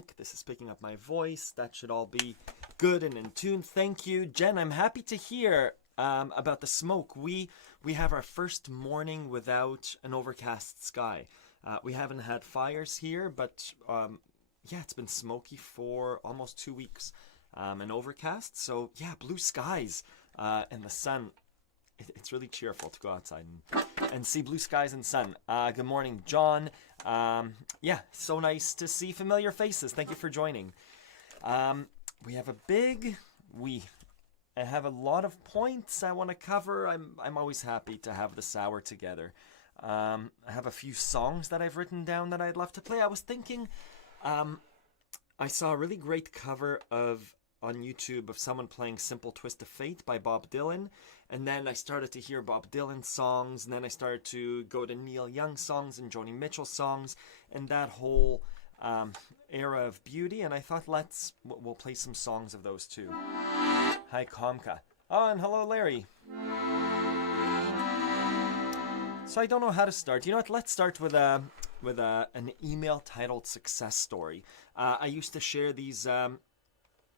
sync. This is picking up my voice. That should all be good and in tune. Thank you, Jen. I'm happy to hear about the smoke. We have our first morning without an overcast sky. We haven't had fires here, but yeah, it's been smoky for almost 2 weeks and overcast. So yeah, blue skies and the sun. It's really cheerful to go outside and see blue skies and sun. Good morning, John. Yeah, so nice to see familiar faces. Thank you for joining. We have I have a lot of points I want to cover. I'm always happy to have this hour together. I have a few songs that I've written down that I'd love to play. I was thinking, I saw a really great cover on YouTube of someone playing Simple Twist of Fate by Bob Dylan. And then I started to hear Bob Dylan songs. And then I started to go to Neil Young songs and Joni Mitchell songs. And that whole era of beauty. And I thought we'll play some songs of those too. Hi, Komka. Oh, and hello, Larry. So I don't know how to start. You know what? Let's start with an email titled Success Story. I used to share these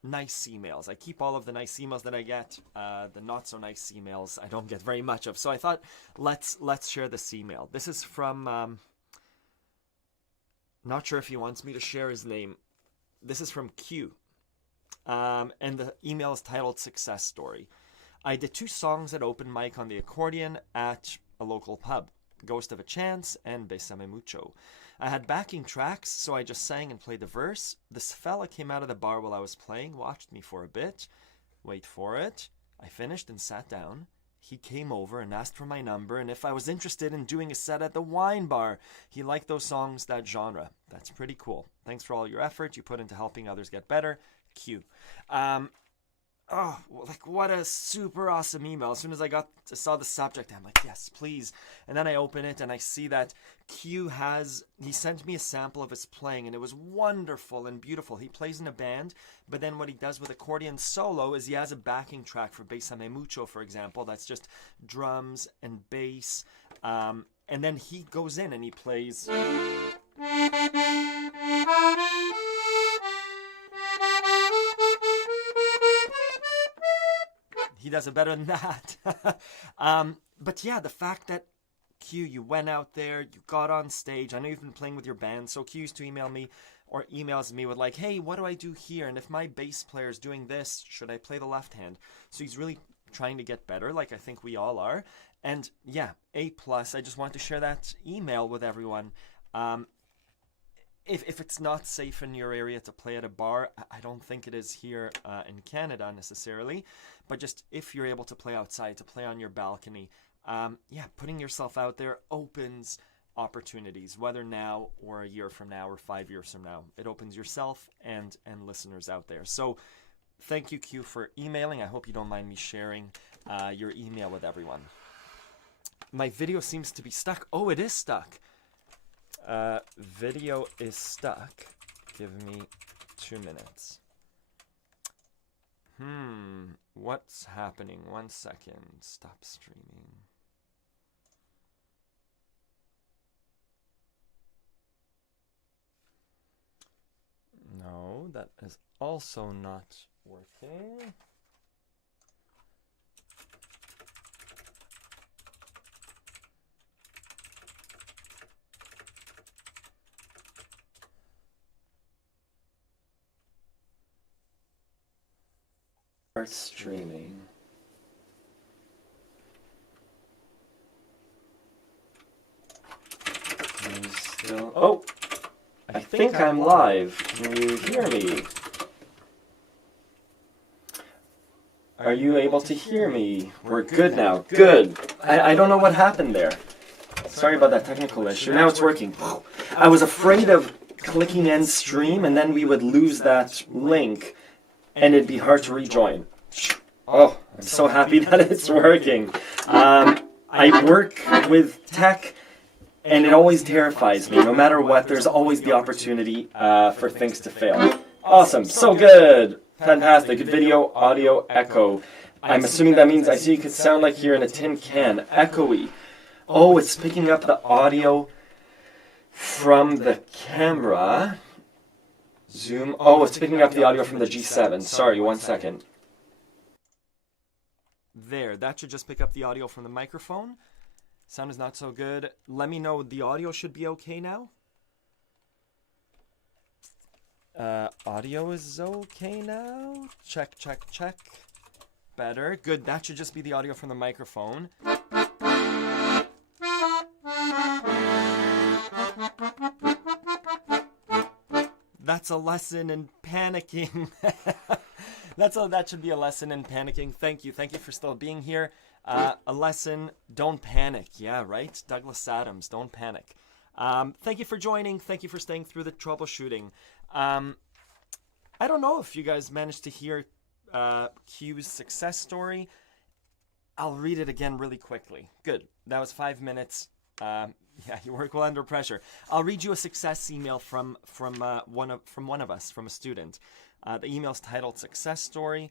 nice emails. I keep all of the nice emails that I get. The not so nice emails I don't get very much of. So I thought let's share this email. This is from not sure if he wants me to share his name. This is from Q. And the email is titled Success Story. I did 2 songs at open mic on the accordion at a local pub, Ghost of a Chance and Besame Mucho. I had backing tracks, so I just sang and played the verse. This fella came out of the bar while I was playing, watched me for a bit. Wait for it. I finished and sat down. He came over and asked for my number and if I was interested in doing a set at the wine bar. He liked those songs, that genre. That's pretty cool. Thanks for all your effort you put into helping others get better. Q. Oh, like what a super awesome email. As soon as I saw the subject, I'm like, yes, please. And then I open it and I see that Q he sent me a sample of his playing and it was wonderful and beautiful. He plays in a band, but then what he does with accordion solo is he has a backing track for Besame Mucho, for example. That's just drums and bass. And then he goes in and he plays... He does it better than that. But yeah, the fact that Q, you went out there, you got on stage. I know you've been playing with your band, so Q used to email me or emails me with like, hey, what do I do here? And if my bass player is doing this, should I play the left hand? So he's really trying to get better, like I think we all are. And yeah, A+. I just want to share that email with everyone. If it's not safe in your area to play at a bar, I don't think it is here in Canada necessarily, but just if you're able to play outside, to play on your balcony, yeah, putting yourself out there opens opportunities, whether now or a year from now or 5 years from now. It opens yourself and listeners out there. So thank you, Q, for emailing. I hope you don't mind me sharing your email with everyone. My video seems to be stuck. Oh, it is stuck. Video is stuck. Give me 2 minutes. What's happening? 1 second. Stop streaming. No, that is also not working. Start streaming. Oh, I think I'm live. Can you hear me? Are you able to hear me? We're good now. Good. I don't know what happened there. Sorry about that technical issue. Now it's working. I was afraid of clicking end stream and then we would lose that link and it'd be hard to rejoin. Oh, I'm so happy that it's working. I work with tech and it always terrifies me. No matter what, there's always the opportunity for things to fail. Awesome. So good. Fantastic. Good video, audio, echo. I'm assuming that means I see you could sound like you're in a tin can. Echoey. Oh, it's picking up the audio from the camera. Zoom. Oh, it's picking up the audio from the G7. Sorry, 1 second. There, that should just pick up the audio from the microphone. Sound is not so good. Let me know, the audio should be okay now. Audio is okay now. Check, check, check. Better. Good, that should just be the audio from the microphone. That's a lesson in panicking. That should be a lesson in panicking. Thank you for still being here. A lesson, don't panic. Yeah, right? Douglas Adams, don't panic. Thank you for joining. Thank you for staying through the troubleshooting. I don't know if you guys managed to hear Q's success story. I'll read it again really quickly. Good. That was 5 minutes. Yeah, you work well under pressure. I'll read you a success email from one of us, from a student. The email's titled Success Story.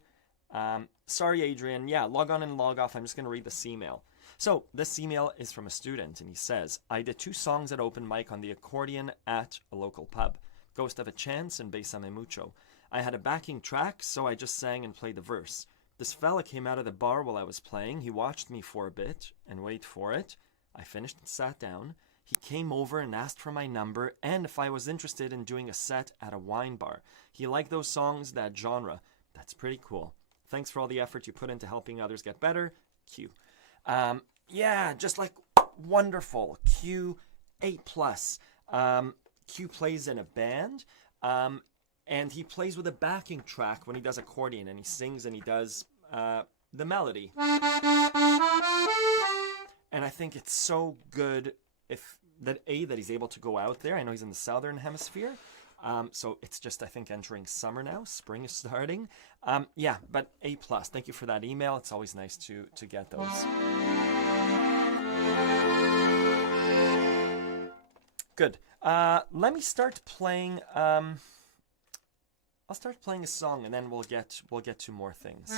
Sorry, Adrian. Yeah, log on and log off. I'm just going to read this email. So this email is from a student, and he says, I did 2 songs at open mic on the accordion at a local pub, Ghost of a Chance and Bésame Mucho. I had a backing track, so I just sang and played the verse. This fella came out of the bar while I was playing. He watched me for a bit, and wait for it. I finished and sat down. He came over and asked for my number and if I was interested in doing a set at a wine bar. He liked those songs, that genre. That's pretty cool. Thanks for all the effort you put into helping others get better. Q. Yeah, just like wonderful. Q, A+. Q plays in a band, and he plays with a backing track when he does accordion, and he sings and he does the melody. And I think it's so good that he's able to go out there. I know he's in the southern hemisphere. So it's just, I think, entering summer now. Spring is starting. Yeah, but A+. Thank you for that email. It's always nice to get those. Good. Let me start playing. I'll start playing a song, and then we'll get to more things.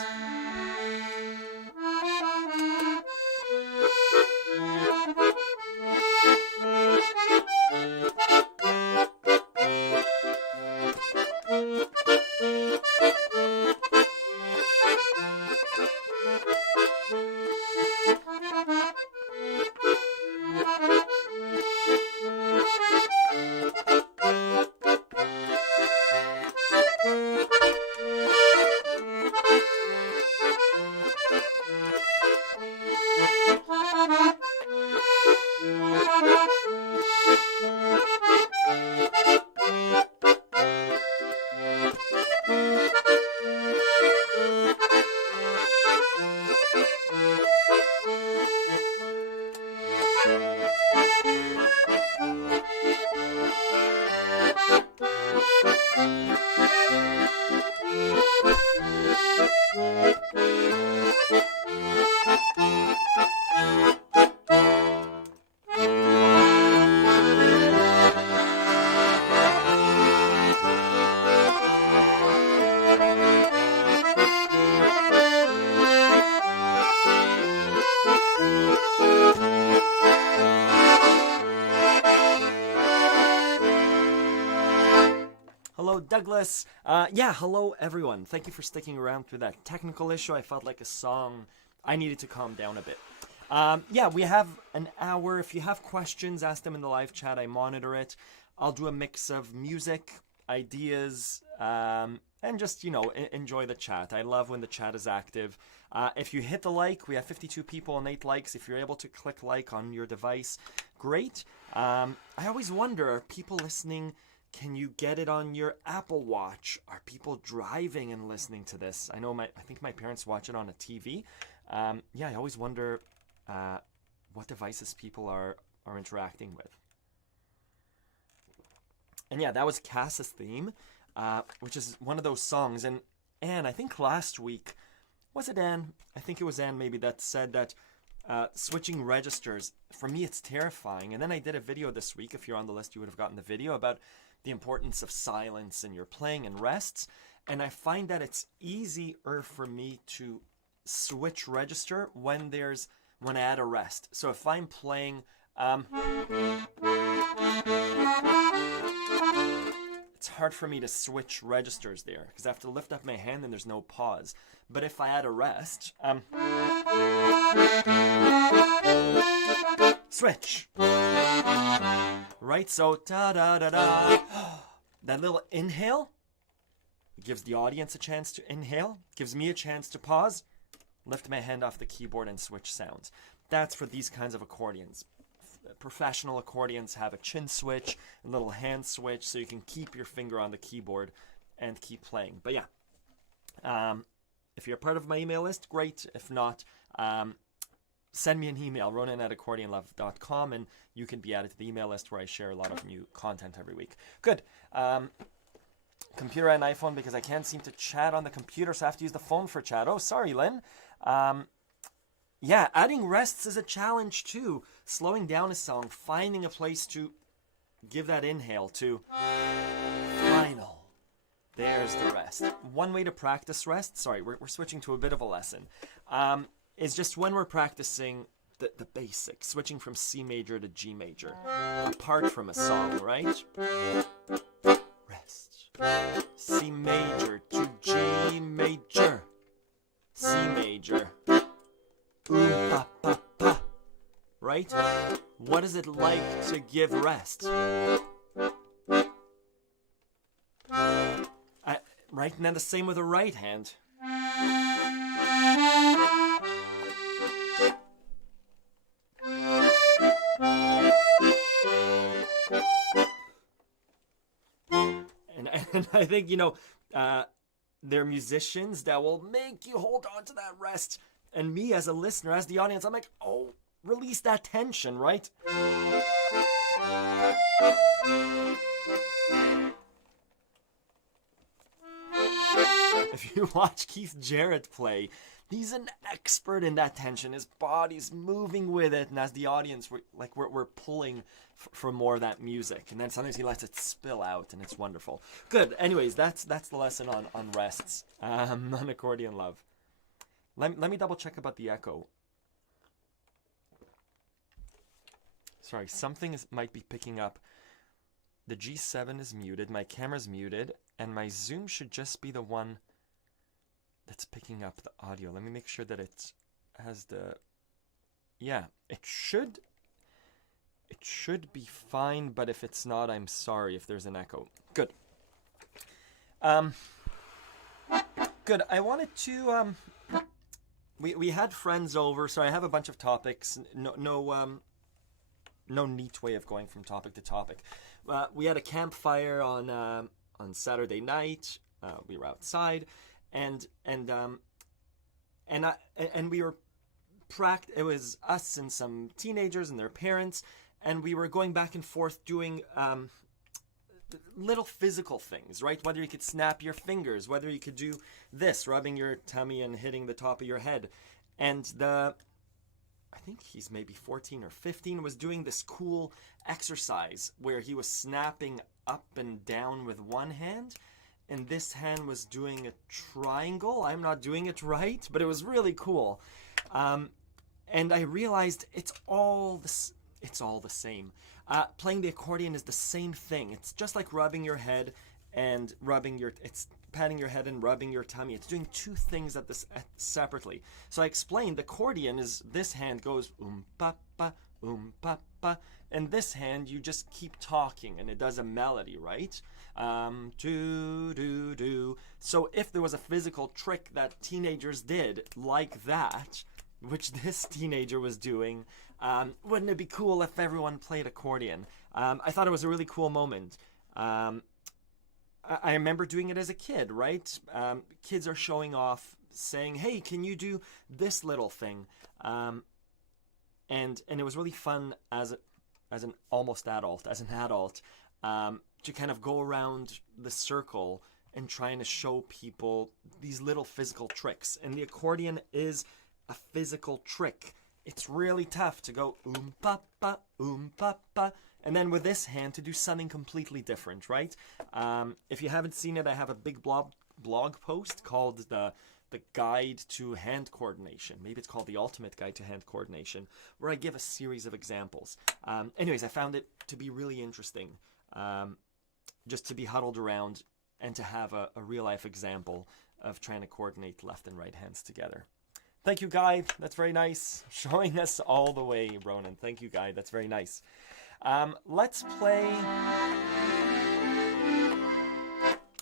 Douglas. Yeah, hello everyone. Thank you for sticking around through that technical issue. I felt like a song. I needed to calm down a bit. Yeah, we have an hour. If you have questions, ask them in the live chat. I monitor it. I'll do a mix of music, ideas, and just, enjoy the chat. I love when the chat is active. If you hit the like, we have 52 people and 8 likes. If you're able to click like on your device, great. I always wonder, are people listening? Can you get it on your Apple Watch? Are people driving and listening to this? I think my parents watch it on a TV. Yeah, I always wonder what devices people are interacting with. And yeah, that was Cass's theme, which is one of those songs. And Anne, I think last week, was it Anne? I think it was Anne maybe that said that switching registers, for me it's terrifying. And then I did a video this week. If you're on the list, you would have gotten the video about the importance of silence in your playing and rests. And I find that it's easier for me to switch register when I add a rest. So if I'm playing, it's hard for me to switch registers there because I have to lift up my hand and there's no pause. But if I add a rest, switch. Right, so da-da-da-da. That little inhale gives the audience a chance to inhale, gives me a chance to pause, lift my hand off the keyboard and switch sounds. That's for these kinds of accordions. Professional accordions have a chin switch, a little hand switch, so you can keep your finger on the keyboard and keep playing. But yeah, if you're a part of my email list, great. If not, send me an email, ronan@accordionlove.com, and you can be added to the email list where I share a lot of new content every week. Good. Computer and iPhone, because I can't seem to chat on the computer, so I have to use the phone for chat. Oh, sorry, Lynn. Yeah, adding rests is a challenge too. Slowing down a song, finding a place to give that inhale to final. There's the rest. One way to practice rest, sorry, we're switching to a bit of a lesson, is just when we're practicing the basics, switching from C major to G major, apart from a song, right? Rest. C major to G major. C major. Pa, pa, pa. Right? What is it like to give rest? Right? And then the same with the right hand. And I think, there are musicians that will make you hold on to that rest. And me as a listener, as the audience, I'm like, oh, release that tension, right? If you watch Keith Jarrett play, he's an expert in that tension. His body's moving with it, and as the audience, we're pulling for more of that music. And then sometimes he lets it spill out, and it's wonderful. Good. Anyways, that's the lesson on rests, on Accordion Love. Let me double check about the echo. Sorry, something might be picking up. The G7 is muted, my camera's muted, and my Zoom should just be the one that's picking up the audio. Let me make sure that it has the... Yeah, it should be fine, but if it's not, I'm sorry if there's an echo. Good. Good. I wanted to... We had friends over, so I have a bunch of topics. No neat way of going from topic to topic. We had a campfire on Saturday night. We were outside, and we were it was us and some teenagers and their parents, and we were going back and forth doing little physical things, right? Whether you could snap your fingers, whether you could do this, rubbing your tummy and hitting the top of your head. And I think he's maybe 14 or 15, was doing this cool exercise where he was snapping up and down with one hand, and this hand was doing a triangle. I'm not doing it right, but it was really cool. And I realized it's all the same. Playing the accordion is the same thing. It's just like rubbing your head and it's patting your head and rubbing your tummy. It's doing two things separately. So I explained the accordion is this hand goes pa pa pa pa, and this hand you just keep talking and it does a melody, right? Do do do. So if there was a physical trick that teenagers did like that, which this teenager was doing, wouldn't it be cool if everyone played accordion? I thought it was a really cool moment. I remember doing it as a kid, right? Kids are showing off, saying, hey, can you do this little thing? And it was really fun as an adult, to kind of go around the circle and trying to show people these little physical tricks. And the accordion is a physical trick. It's really tough to go pa pa pa, and then with this hand to do something completely different, right? If you haven't seen it, I have a big blog post called the Guide to Hand Coordination. Maybe it's called the Ultimate Guide to Hand Coordination, where I give a series of examples. Anyways, I found it to be really interesting. just to be huddled around and to have a real life example of trying to coordinate left and right hands together. Thank you, Guy. That's very nice. Showing us all the way, Ronan. Thank you, Guy. That's very nice. Let's play...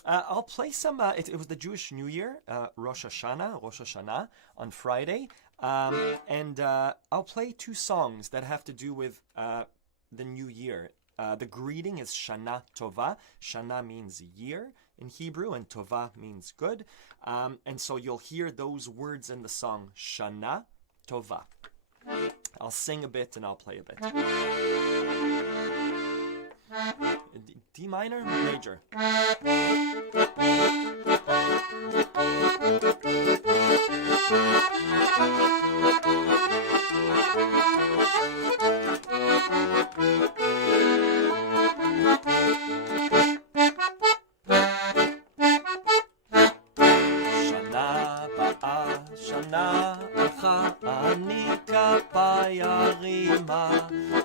I'll play some... It was the Jewish New Year, Rosh Hashanah, on Friday. And I'll play 2 songs that have to do with the New Year. The greeting is Shana Tova. Shana means year in Hebrew, and Tova means good. And so you'll hear those words in the song Shana Tova. I'll sing a bit and I'll play a bit. D minor, major.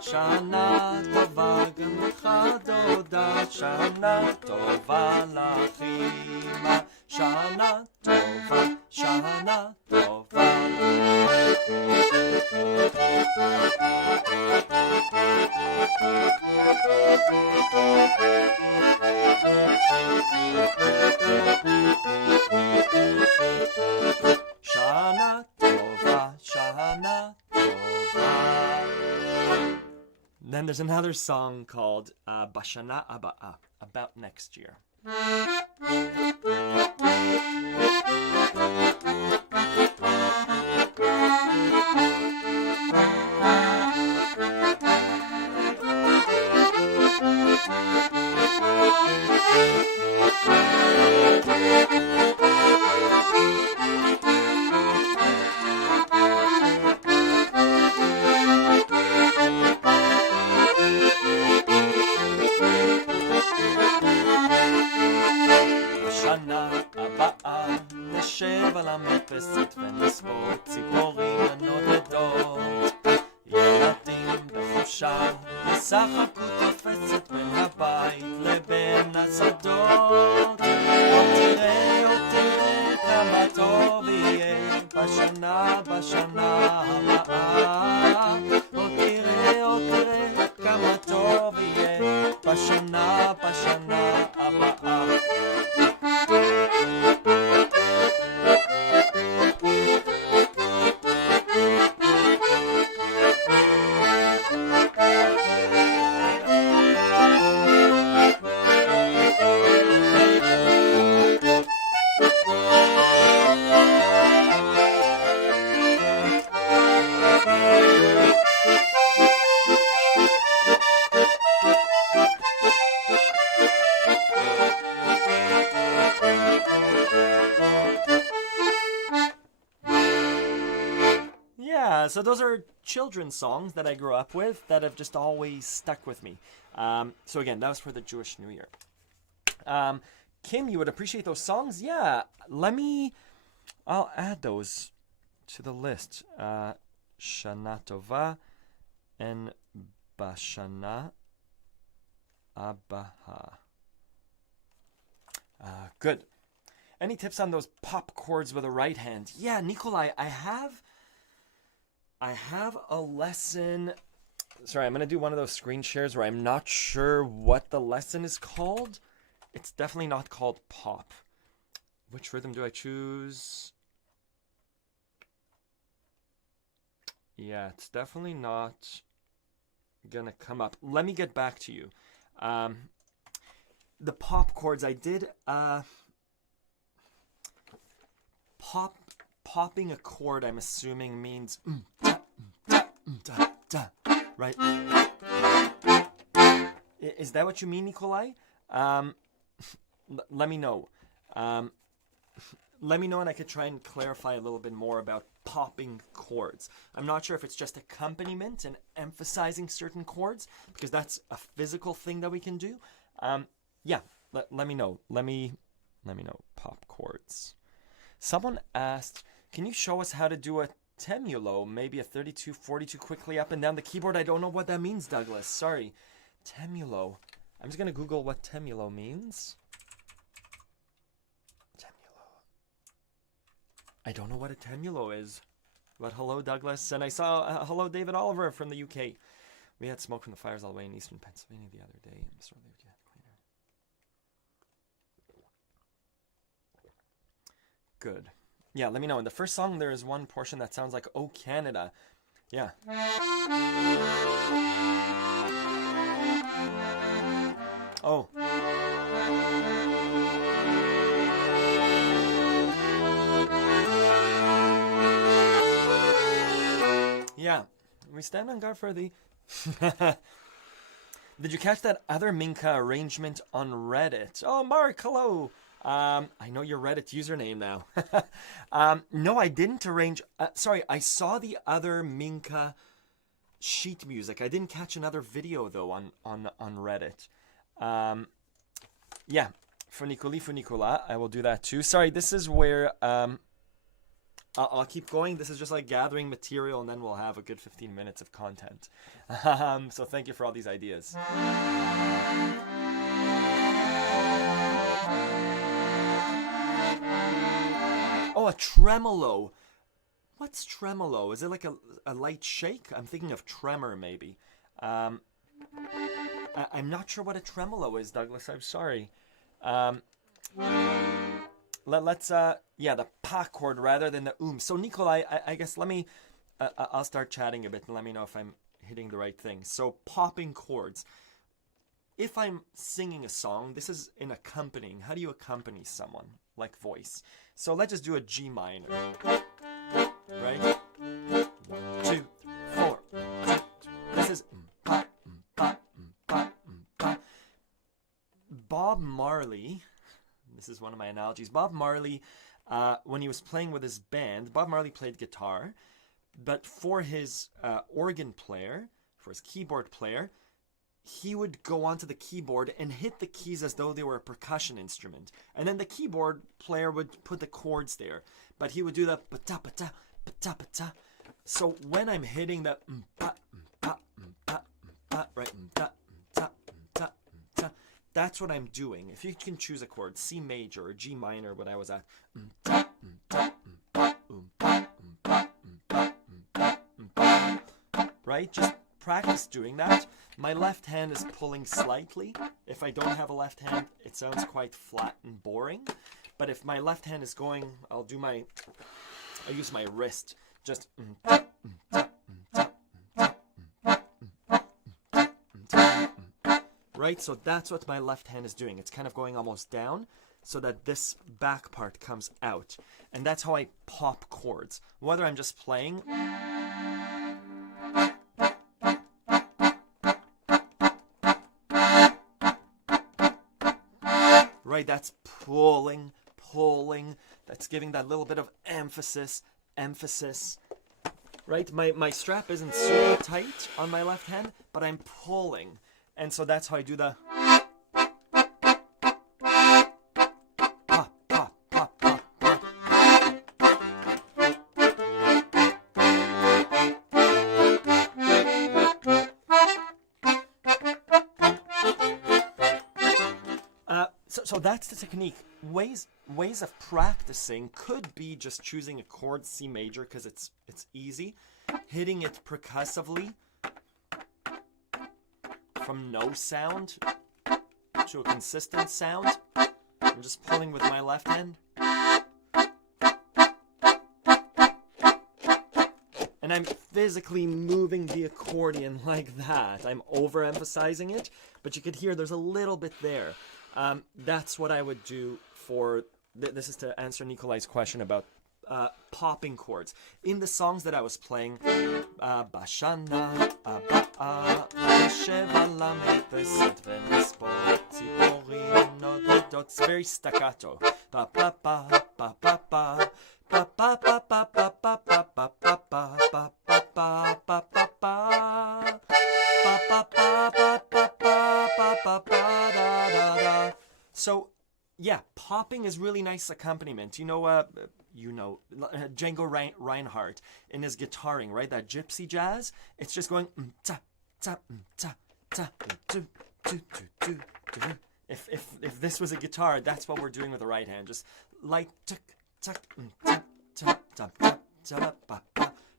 שנה טובה גם לך דודה, שנה טובה לך אמא, שנה טובה, שנה טובה. שנה טובה, שנה טובה. Then there's another song called Bashana Aba'a, about next year. נשב על המרפסת ונספור ציפורים הנודדות, ילדים בחופשה ישחקו תופסת בין הבית לבין השדות. עוד תראה כמה טוב יהיה בשנה הבאה. עוד תראה כמה טוב יהיה בשנה הבאה. So those are children's songs that I grew up with that have just always stuck with me. So again, that was for the Jewish New Year. Kim, you would appreciate those songs? Yeah, I'll add those to the list. Shana Tova and Bashana Abaha. Good. Any tips on those pop chords with a right hand? Yeah, Nikolai, I have a lesson. Sorry, I'm going to do one of those screen shares where I'm not sure what the lesson is called. It's definitely not called pop. Which rhythm do I choose? Yeah, it's definitely not going to come up. Let me get back to you. The pop chords I did... Popping a chord, I'm assuming, means right? Is that what you mean, Nikolai? Let me know. Let me know, and I could try and clarify a little bit more about popping chords. I'm not sure if it's just accompaniment and emphasizing certain chords, because that's a physical thing that we can do. Yeah, let me know. Let me know. Pop chords. Someone asked, can you show us how to do a tremulo, maybe a 32, 42 quickly up and down the keyboard? I don't know what that means, Douglas. Sorry. Tremulo. I'm just going to Google what tremulo means. Tremulo. I don't know what a tremulo is. But hello, Douglas. And I saw, hello, David Oliver from the UK. We had smoke from the fires all the way in eastern Pennsylvania the other day. Good. Yeah, let me know. In the first song, there is one portion that sounds like "Oh Canada." Yeah. Oh. Yeah. We stand on guard for the... Did you catch that other Minka arrangement on Reddit? Oh, Mark, hello. I know your Reddit username now. No, I didn't arrange... sorry, I saw the other Minka sheet music. I didn't catch another video, though, on Reddit. Yeah, Funiculì, Funiculà. I will do that, too. Sorry, this is where... I'll keep going. This is just like gathering material, and then we'll have a good 15 minutes of content. So thank you for all these ideas. Oh, a tremolo. What's tremolo? Is it like a light shake? I'm thinking of tremor, maybe. I'm not sure what a tremolo is, Douglas. I'm sorry. Let's yeah, the pa chord rather than the So Nikolai, I guess let me I'll start chatting a bit and let me know if I'm hitting the right thing. So popping chords. If I'm singing a song, this is in accompanying. How do you accompany someone like voice? So let's just do a G minor. Right? 1, 2, 4. This is Bob Marley. This is one of my analogies. Bob Marley, when he was playing with his band, Bob Marley played guitar, but for his organ player, for his keyboard player, he would go onto the keyboard and hit the keys as though they were a percussion instrument. And then the keyboard player would put the chords there. But he would do the pa-ta-pa-ta, pa-ta-pa-ta. So when I'm hitting the right, that's what I'm doing. If you can choose a chord, C major or G minor, what I was at. Right? Just practice doing that. My left hand is pulling slightly. If I don't have a left hand, it sounds quite flat and boring. But if my left hand is going, I'll use my wrist. Just right? So that's what my left hand is doing. It's kind of going almost down so that this back part comes out. And that's how I pop chords. Whether I'm just playing... Right, that's pulling. That's giving that little bit of emphasis. Right, my strap isn't super tight on my left hand, but I'm pulling. And so that's how I do the pop, pop, pop, pop, pop. So that's the technique. Ways of practicing could be just choosing a chord C major because it's easy, hitting it percussively from no sound to a consistent sound. I'm just pulling with my left hand. And I'm physically moving the accordion like that. I'm overemphasizing it, but you could hear there's a little bit there. That's what I would do for... This is to answer Nikolai's question about popping chords. In the songs that I was playing, it's very staccato. So, yeah, popping is really nice accompaniment. You know, Django Reinhardt in his guitaring, right? That gypsy jazz. It's just going ta ta ta ta If this was a guitar, that's what we're doing with the right hand. Just like tuck tuck tuck tuck tuck tuck.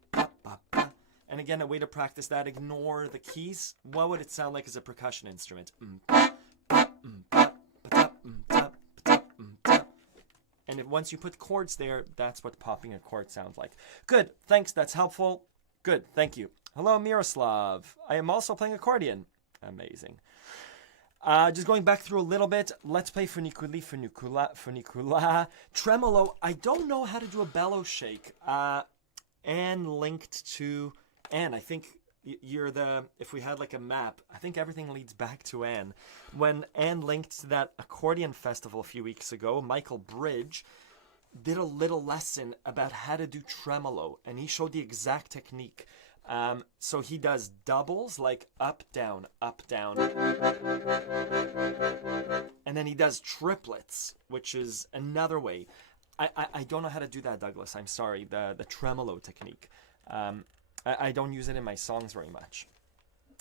And again, a way to practice that, ignore the keys. What would it sound like as a percussion instrument? And once you put chords there, that's what popping a chord sounds like. Good, thanks, that's helpful. Good, thank you. Hello, Miroslav. I am also playing accordion. Amazing. Just going back through a little bit, let's play Funiculì, Funiculà. Tremolo, I don't know how to do a bellow shake. Anne linked to Anne. I think you're if we had like a map, I think everything leads back to Anne. When Anne linked to that accordion festival a few weeks ago, Michael Bridge did a little lesson about how to do tremolo, and he showed the exact technique. So he does doubles, like up, down, and then he does triplets, which is another way. I don't know how to do that, Douglas. I'm sorry, the tremolo technique. I don't use it in my songs very much.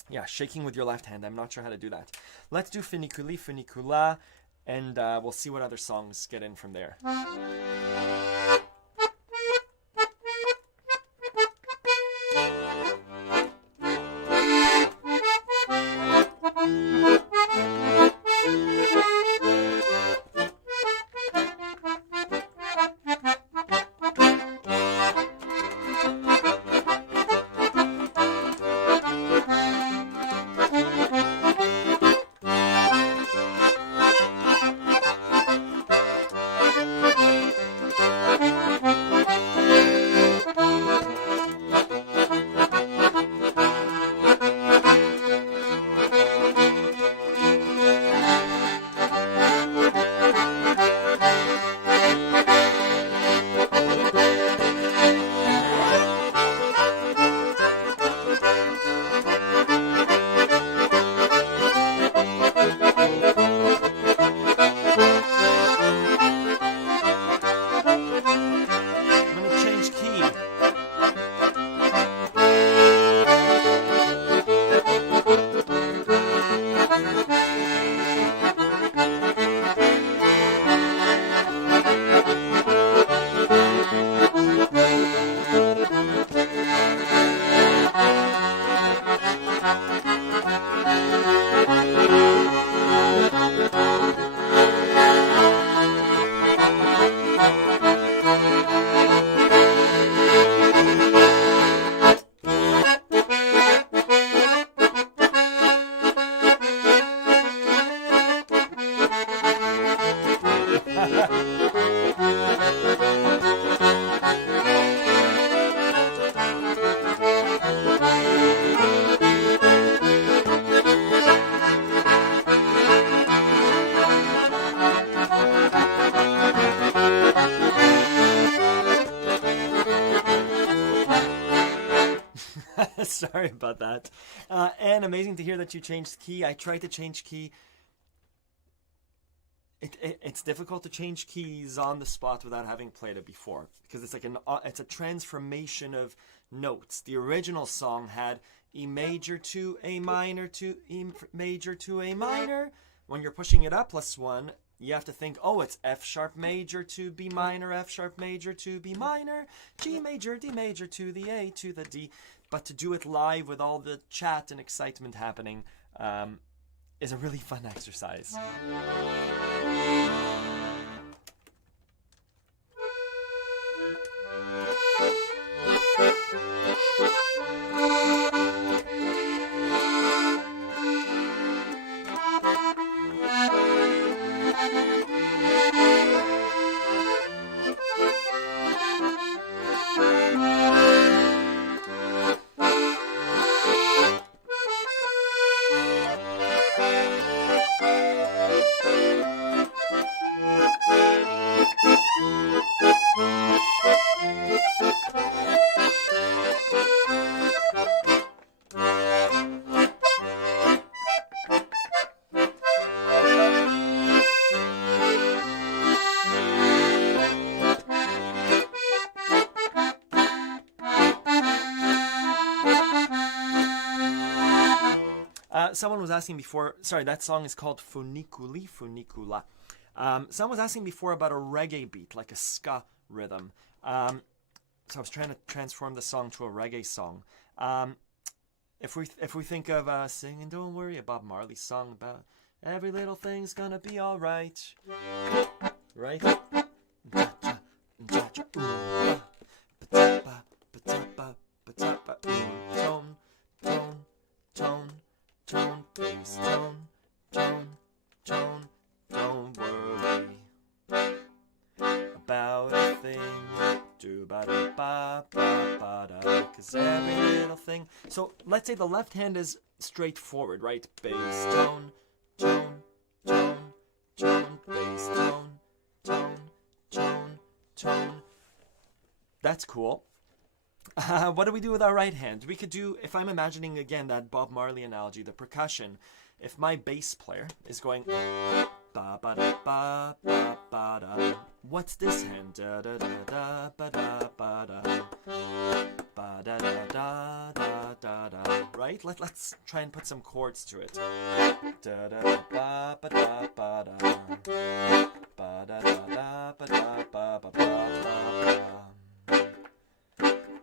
Yeah, shaking with your left hand, I'm not sure how to do that. Let's do Funiculì, Funiculà, and we'll see what other songs get in from there. Sorry about that. And amazing to hear that you changed key. I tried to change key. It's difficult to change keys on the spot without having played it before, because it's like it's a transformation of notes. The original song had E major to A minor to E major to A minor. When you're pushing it up +1, you have to think, oh, it's F sharp major to B minor, F sharp major to B minor, G major, D major to the A to the D. But to do it live with all the chat and excitement happening is a really fun exercise. someone was asking before. Sorry, that song is called Funiculì, Funiculà. Someone was asking before about a reggae beat, like a ska rhythm. So I was trying to transform the song to a reggae song. If we think of singing "Don't Worry," a Bob Marley song about every little thing's gonna be all right, right? Tone, bass, tone, don't worry about a thing. Do ba da ba ba ba da, 'cause every little thing. So let's say the left hand is straightforward, right? Bass, tone, bass, tone. That's cool. What do we do with our right hand? We could do, if I'm imagining again that Bob Marley analogy, the percussion, if my bass player is going ba ba da ba ba ba da, what's this hand? Da da da da ba da ba da ba da da da da da da. Right? Let's try and put some chords to it. Da da da ba ba da ba da ba da da da ba da ba ba ba.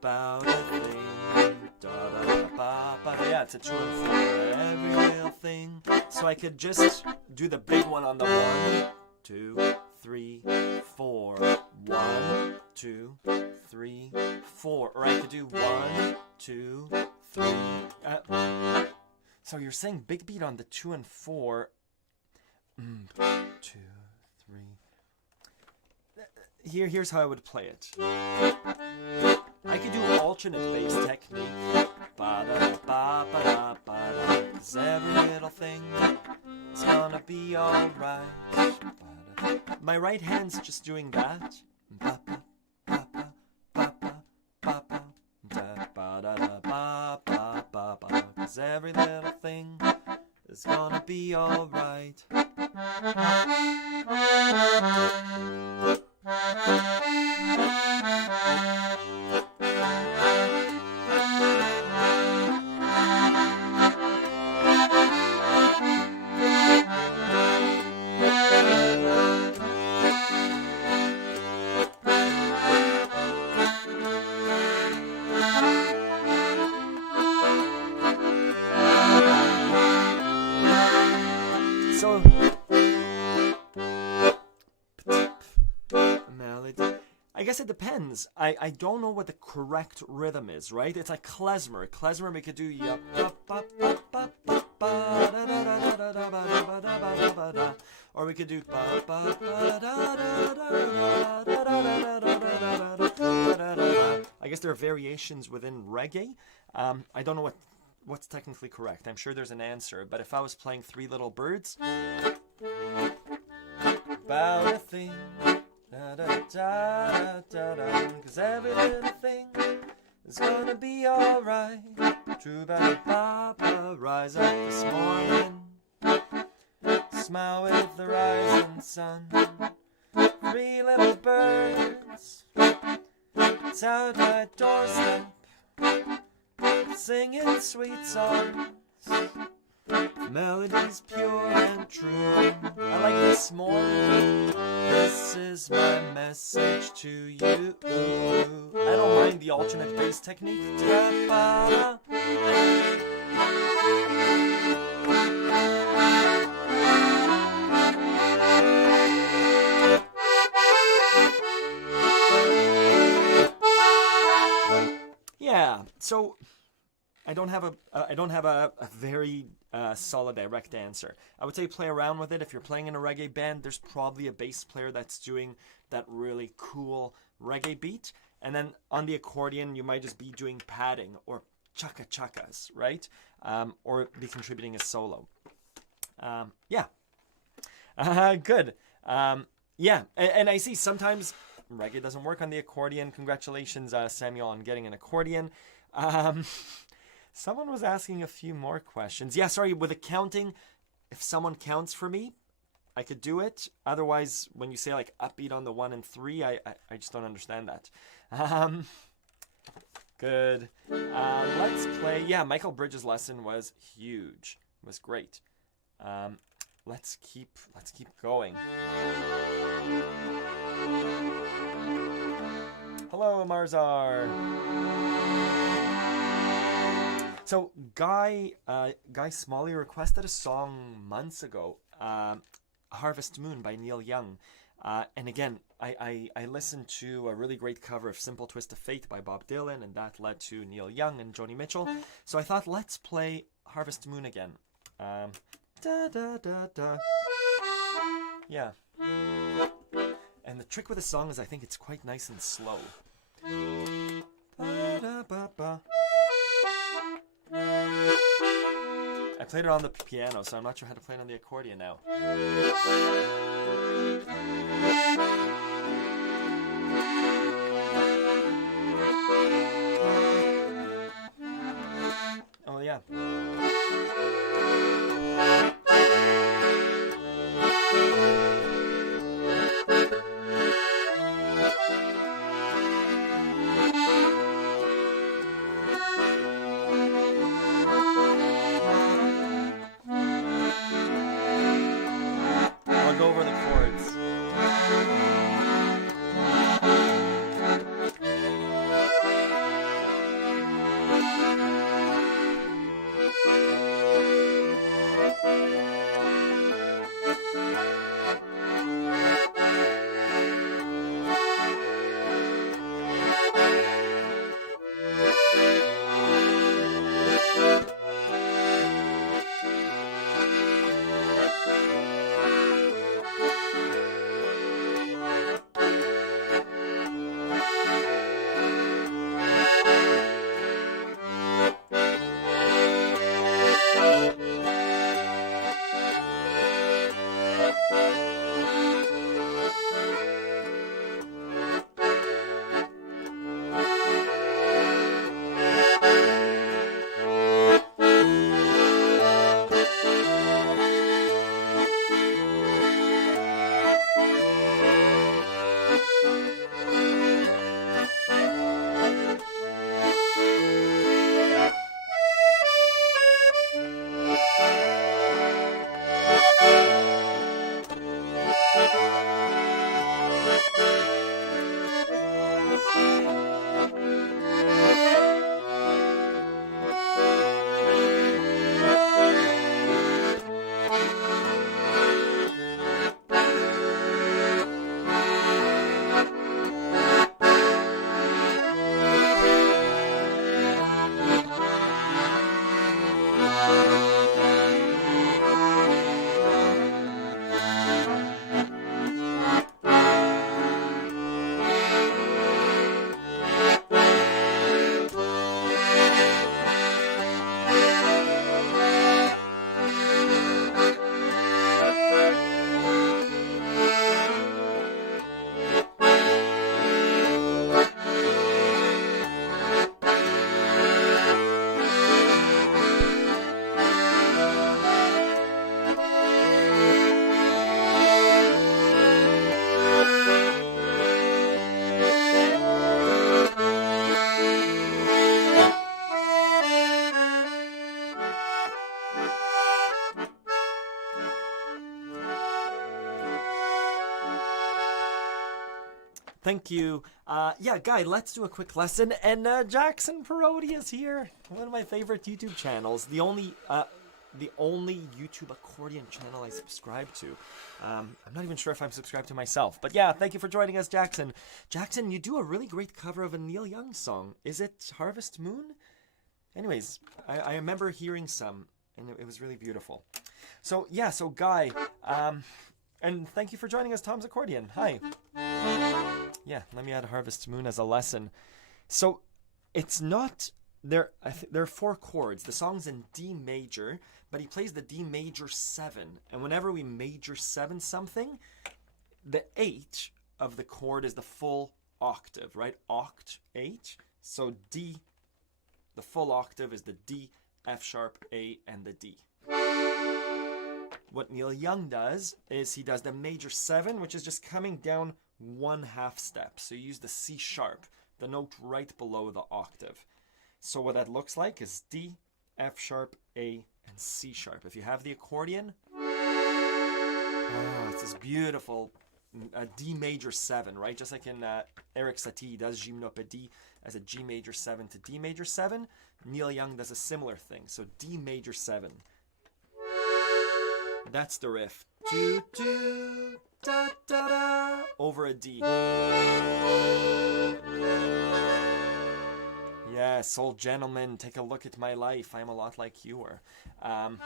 About a thing, da da da ba ba. Yeah, it's a 2 and 4. Every little thing. So I could just do the big one on the 1, 2, 3, 4. 1, 2, 3, 4. Or I could do 1, 2, 3. So you're saying big beat on the 2 and 4. 2, 3. Here's how I would play it. I could do alternate bass technique. Ba da ba ba da ba da. 'Cause every little thing is gonna be alright. My right hand's just doing that. Ba ba ba ba ba ba ba da ba da da ba ba ba ba. 'Cause every little thing is gonna be alright. So, melody. I guess it depends. I don't know what the correct rhythm is, right? It's like klezmer. Klezmer we could do yup yup up up up up ba da da da da da ba da ba da ba da ba da, or we could do ba ba ba da da da da da da da da da. I guess there are variations within reggae. I don't know what's technically correct. I'm sure there's an answer, but if I was playing Three Little Birds, about a thing, da da da da da, 'cause every little thing is gonna be alright. True ba ba ba, rise up this morning, smile with the rising sun. Three little birds, it's out my doorstep, singing sweet songs, melodies pure and true. I like this more. This is my message to you. I don't mind the alternate bass technique. Ta-ba. Yeah, so I don't have a very solid direct answer. I would say play around with it. If you're playing in a reggae band, there's probably a bass player that's doing that really cool reggae beat, and then on the accordion you might just be doing padding or chaka chakas, right? Or be contributing a solo. Yeah. Good. Yeah, and I see sometimes reggae doesn't work on the accordion. Congratulations, Samuel, on getting an accordion. Someone was asking a few more questions. Yeah, sorry, with accounting, if someone counts for me, I could do it. Otherwise, when you say like upbeat on the 1 and 3, I just don't understand that. Good. Let's play. Yeah, Michael Bridges' lesson was huge. It was great. Let's keep going. Hello, Marzar. So Guy Smalley requested a song months ago, Harvest Moon by Neil Young. And again, I listened to a really great cover of Simple Twist of Fate by Bob Dylan, and that led to Neil Young and Joni Mitchell. So I thought, let's play Harvest Moon again. Da da da da. Yeah. And the trick with the song is I think it's quite nice and slow. Ba da ba ba. I played it on the piano, so I'm not sure how to play it on the accordion now. Oh, yeah. I'll go over the chords. Thank you. Yeah, Guy, let's do a quick lesson. And Jackson Parodi is here. One of my favorite YouTube channels. The only YouTube accordion channel I subscribe to. I'm not even sure if I'm subscribed to myself. But yeah, thank you for joining us, Jackson. Jackson, you do a really great cover of a Neil Young song. Is it Harvest Moon? Anyways, I remember hearing some, and it was really beautiful. So yeah, so Guy, and thank you for joining us, Tom's Accordion. Hi. Yeah, let me add Harvest Moon as a lesson. So it's not there. There are 4 chords. The song's in D major, but he plays the D major 7. And whenever we major 7 something, the H of the chord is the full octave, right? Oct H. So D, the full octave is the D, F sharp, A, and the D. What Neil Young does is he does the major 7, which is just coming down 1/2 step. So you use the C sharp, the note right below the octave. So what that looks like is D, F sharp, A, and C sharp. If you have the accordion, oh, it's this beautiful D major 7, right? Just like in Eric Satie does Gymnopédie as a G major 7 to D major 7. Neil Young does a similar thing. So D major 7. That's the riff. Do, do, da, da, da, over a D. Yes, old gentleman, take a look at my life. I'm a lot like you were. And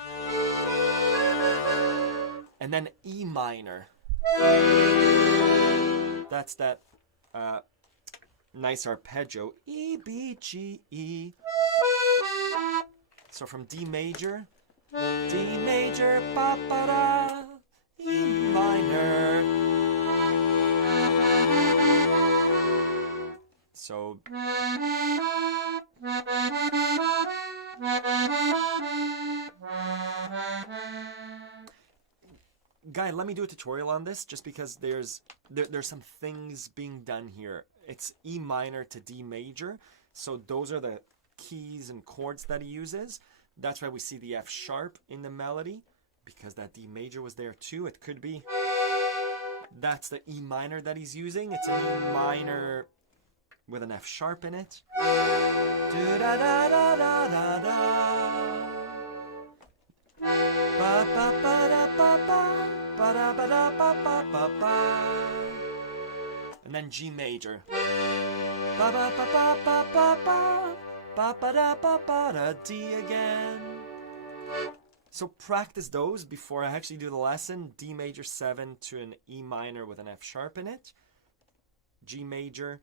then E minor. That's that nice arpeggio. E, B, G, E. So from D major, ba, ba, da, E minor. So Guy, let me do a tutorial on this just because there's some things being done here. It's E minor to D major, so those are the keys and chords that he uses. That's why we see the F sharp in the melody, because that D major was there too. It could be that's the E minor that he's using. It's an E minor with an F sharp in it. Do da da da da da da. Ba ba ba da ba ba ba da ba da ba ba ba ba. And then G major. Ba ba ba ba ba ba ba ba ba da ba ba da D again. So practice those before I actually do the lesson. D major 7 to an E minor with an F sharp in it. G major.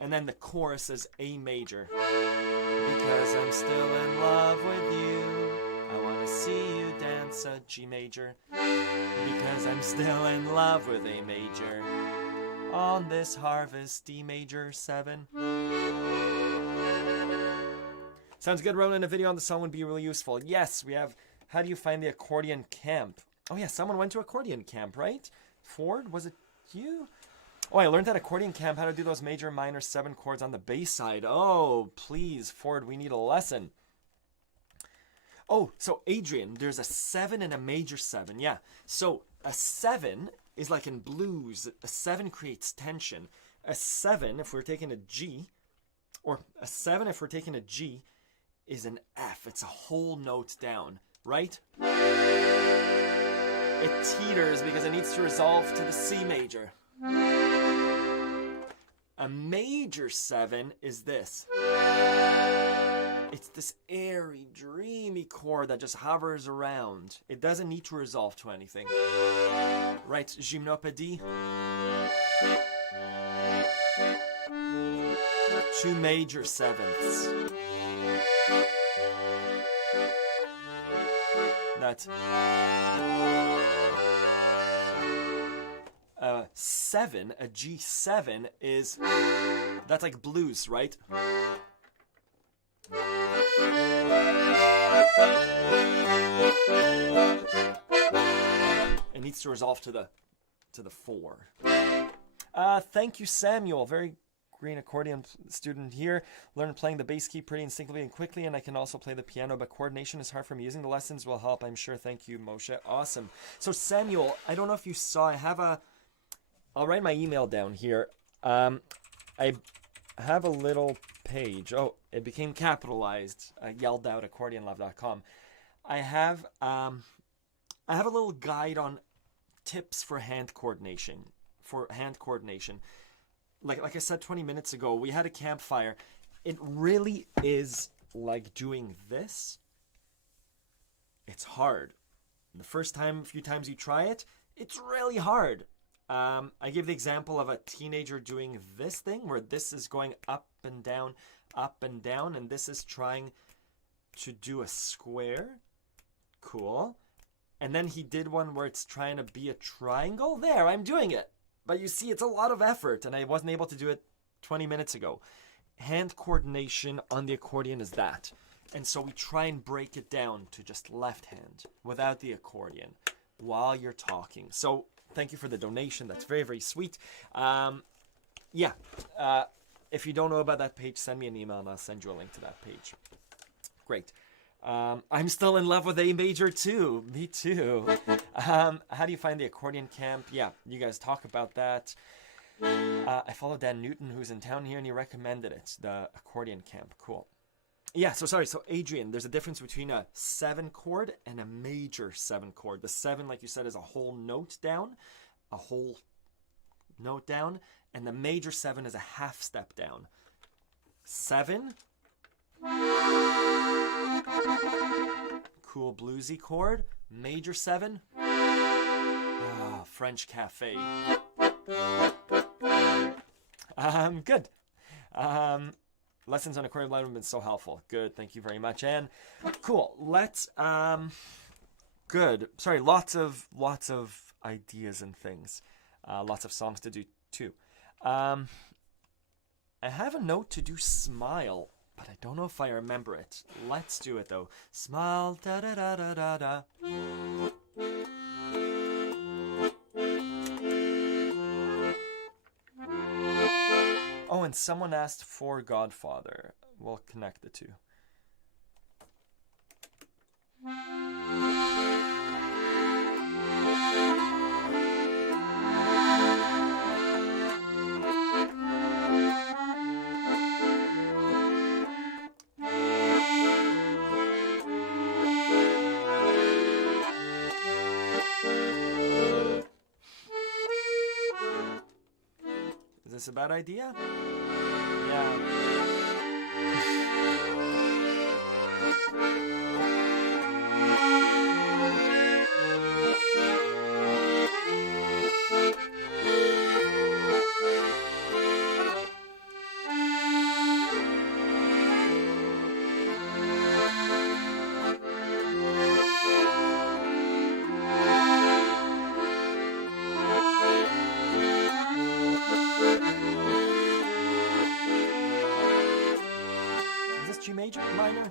And then the chorus is A major. Because I'm still in love with you. I want to see you dance a G major. Because I'm still in love with A major. On this harvest, D major 7. Sounds good, Ronan. A video on the song would be really useful. Yes, we have how do you find the accordion camp? Oh yeah, someone went to accordion camp, right? Ford, was it you? Oh, I learned at accordion camp how to do those major, minor 7 chords on the bass side. Oh, please, Ford, we need a lesson. Oh, so Adrian, there's a 7 and a major 7. Yeah, so a 7 is like in blues. A 7 creates tension. A 7, if we're taking a G, or a 7 if we're taking a G, is an F. It's a whole note down, right? It teeters because it needs to resolve to the C major. A major 7 is this. It's this airy, dreamy chord that just hovers around. It doesn't need to resolve to anything. Right, Gymnopédie. 2 major 7ths. That's 7, a G7 is, that's like blues, right? It needs to resolve to the 4. Thank you, Samuel. Very green accordion student here. Learned playing the bass key pretty instinctively and quickly, and I can also play the piano, but coordination is hard for me. Using the lessons will help, I'm sure. Thank you, Moshe. Awesome. So Samuel, I don't know if you saw, I'll write my email down here. I have a little page. Oh, it became capitalized. I yelled out accordionlove.com. I have a little guide on tips for hand coordination. Like I said 20 minutes ago, we had a campfire. It really is like doing this. It's hard. The first time, a few times you try it, it's really hard. I give the example of a teenager doing this thing where this is going up and down, and this is trying to do a square. Cool. And then he did one where it's trying to be a triangle. There, I'm doing it. But you see, it's a lot of effort, and I wasn't able to do it 20 minutes ago. Hand coordination on the accordion is that. And so we try and break it down to just left hand without the accordion while you're talking. So thank you for the donation. That's very, very sweet. If you don't know about that page, send me an email and I'll send you a link to that page. Great. I'm still in love with A major too. Me too. How do you find the accordion camp? Yeah, you guys talk about that. I follow Dan Newton, who's in town here, and he recommended it, the accordion camp. Cool. Yeah, so Adrian, there's a difference between a 7 chord and a major 7 chord. The 7, like you said, is a whole note down, and the major 7 is a half step down. 7, cool bluesy chord. Major 7, French cafe. Good. Lessons on Accordion Love have been so helpful. Good, thank you very much. And cool. Let's good. Sorry, lots of ideas and things. Lots of songs to do too. I have a note to do Smile, but I don't know if I remember it. Let's do it though. Smile, da da da da da da. Oh, and someone asked for Godfather. We'll connect the two. Is this a bad idea? Yeah. G major, minor?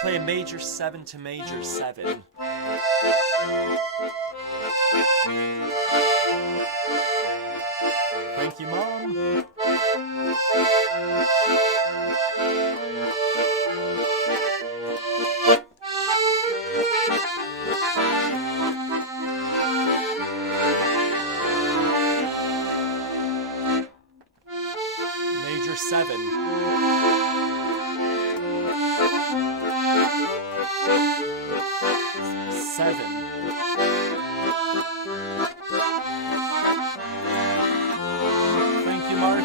Play a major 7 to major 7. Thank you, Mom. Major 7. Seven. Thank you, Mark.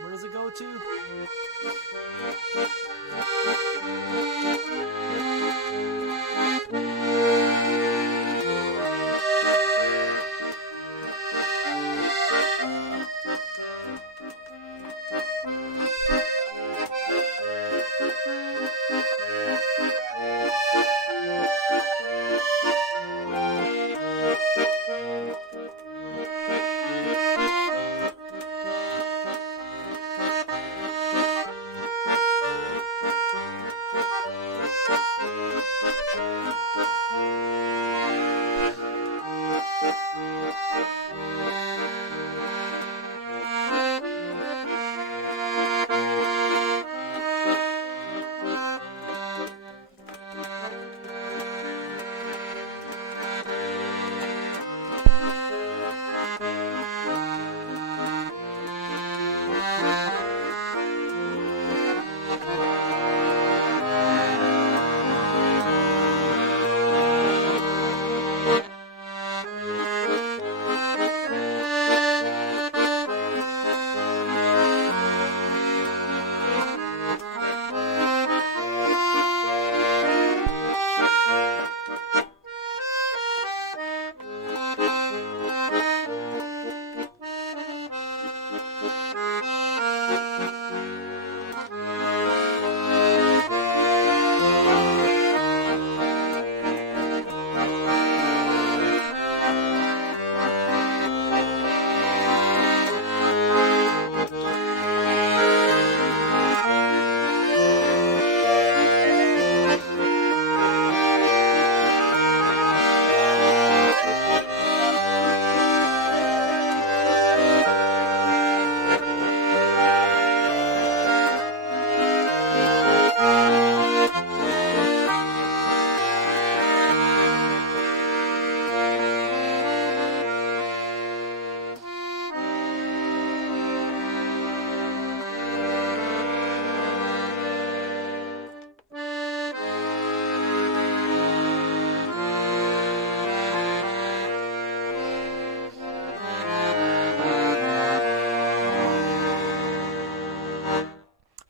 Where does it go to?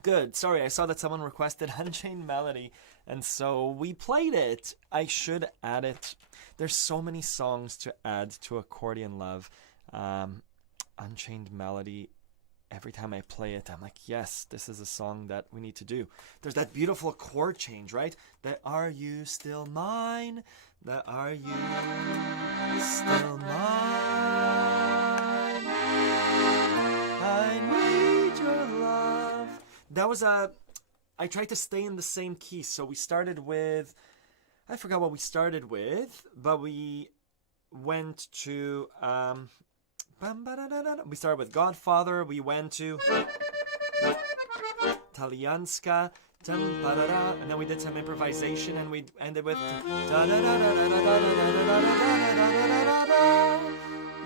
Good. Sorry, I saw that someone requested Unchained Melody, and so we played it. I should add it. There's so many songs to add to Accordion Love. Unchained Melody, every time I play it, I'm like, yes, this is a song that we need to do. There's that beautiful chord change, right? That are you still mine? That are you still mine? I need your love. That was I tried to stay in the same key. So we started with, I forgot what we started with, but we went to, we started with Godfather, we went to Talianska, and then we did some improvisation, and we ended with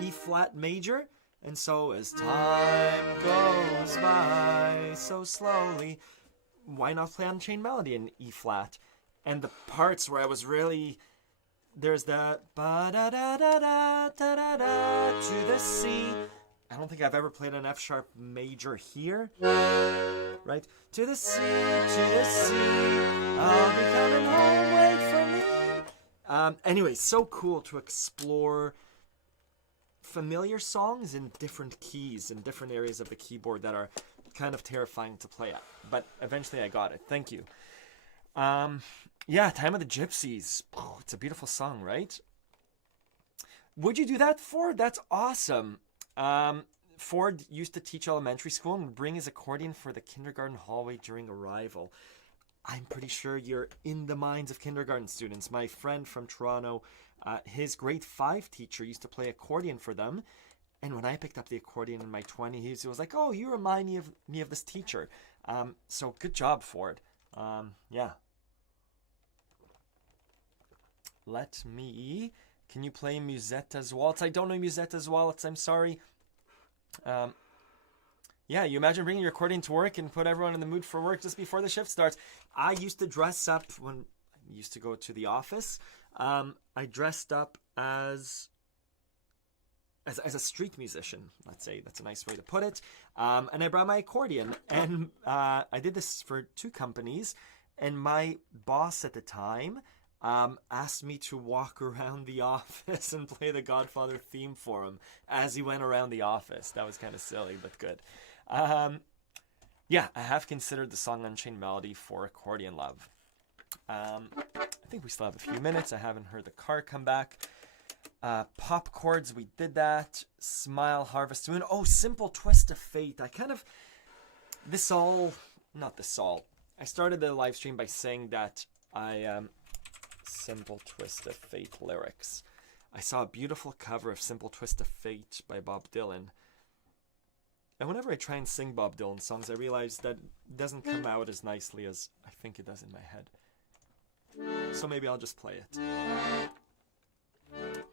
E flat major. And so as time goes by so slowly, why not play Unchained Melody in E flat? And the parts where I was really, there's the ba da da da da da da da to the C. I don't think I've ever played an F sharp major here. right? To the sea, I'll be coming home, wait for me. Anyway, so cool to explore familiar songs in different keys, in different areas of the keyboard that are kind of terrifying to play at. But eventually I got it. Thank you. Yeah, Time of the Gypsies. It's a beautiful song, right? Would you do that, Ford? That's awesome. Ford used to teach elementary school and would bring his accordion for the kindergarten hallway during arrival. I'm pretty sure you're in the minds of kindergarten students. My friend from Toronto, his grade 5 teacher used to play accordion for them. And when I picked up the accordion in my 20s, he was like, oh, you remind me of this teacher. So good job, Ford. Yeah. Can you play Musetta's Waltz? I don't know Musetta's Waltz, I'm sorry. Yeah, you imagine bringing your accordion to work and put everyone in the mood for work just before the shift starts. I used to dress up when I used to go to the office. I dressed up as a street musician, let's say. That's a nice way to put it. And I brought my accordion. And I did this for 2 companies. And my boss at the time asked me to walk around the office and play the Godfather theme for him as he went around the office. That was kind of silly, but good. Yeah, I have considered the song Unchained Melody for Accordion Love. I think we still have a few minutes. I haven't heard the car come back. Pop Chords, we did that. Smile, Harvest Moon. Oh, Simple Twist of Fate. I started the live stream by saying that Simple Twist of Fate lyrics. I saw a beautiful cover of Simple Twist of Fate by Bob Dylan. And whenever I try and sing Bob Dylan songs, I realize that it doesn't come out as nicely as I think it does in my head. So maybe I'll just play it.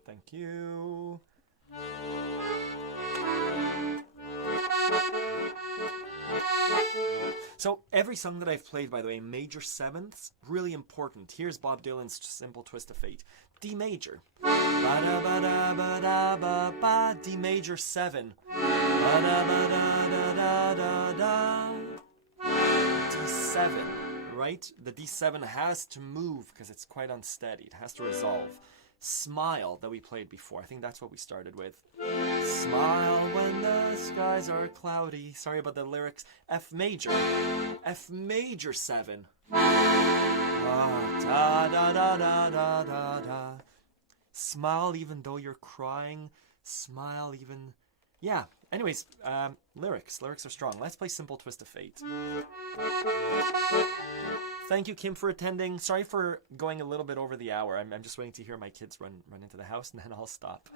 Thank you. So every song that I've played, by the way, major sevenths, really important. Here's Bob Dylan's Simple Twist of Fate. D major. Ba-da-ba-da-ba-da-ba-ba. D major 7. Ba-da-ba-da-da-da-da-da. D7, right? The D7 has to move because it's quite unsteady. It has to resolve. Smile that we played before. I think that's what we started with. Smile when the skies are cloudy. Sorry about the lyrics. F major. F major 7. Da da da da da da da. Smile even though you're crying. Smile even... Yeah. Anyways, lyrics. Lyrics are strong. Let's play Simple Twist of Fate. Thank you, Kim, for attending. Sorry for going a little bit over the hour. I'm just waiting to hear my kids run into the house, and then I'll stop.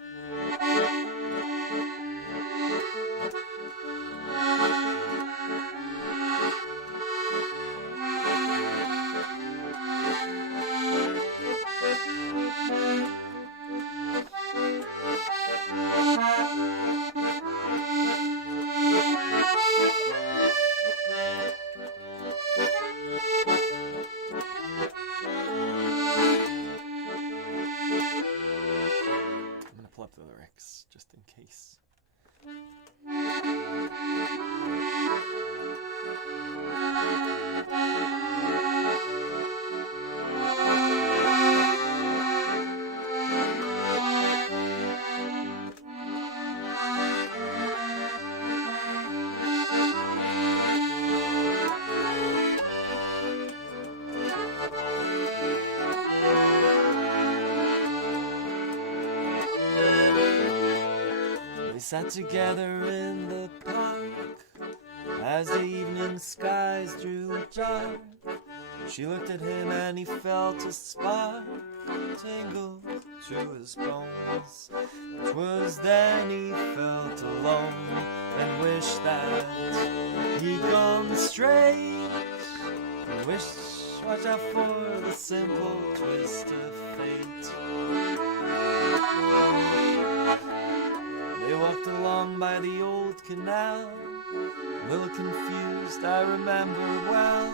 The lyrics just in case. Sat together in the park as the evening skies drew dark. She looked at him and he felt a spark tingle to his bones. 'Twas then he felt alone and wished that he'd gone straight. And watch out for the simple twist of fate. They walked along by the old canal, a little confused, I remember well.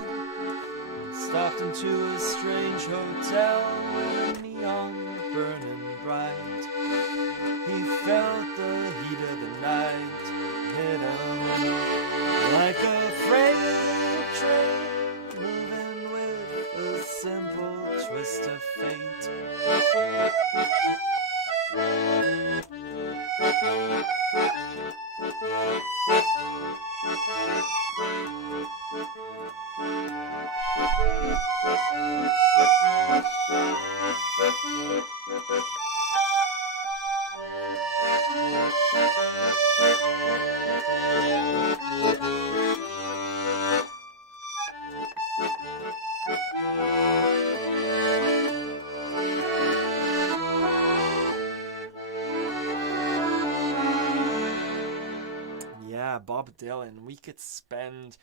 Stopped into a strange hotel with a neon burning bright. He felt the heat of the night hit him like a freight Dylan. We could spend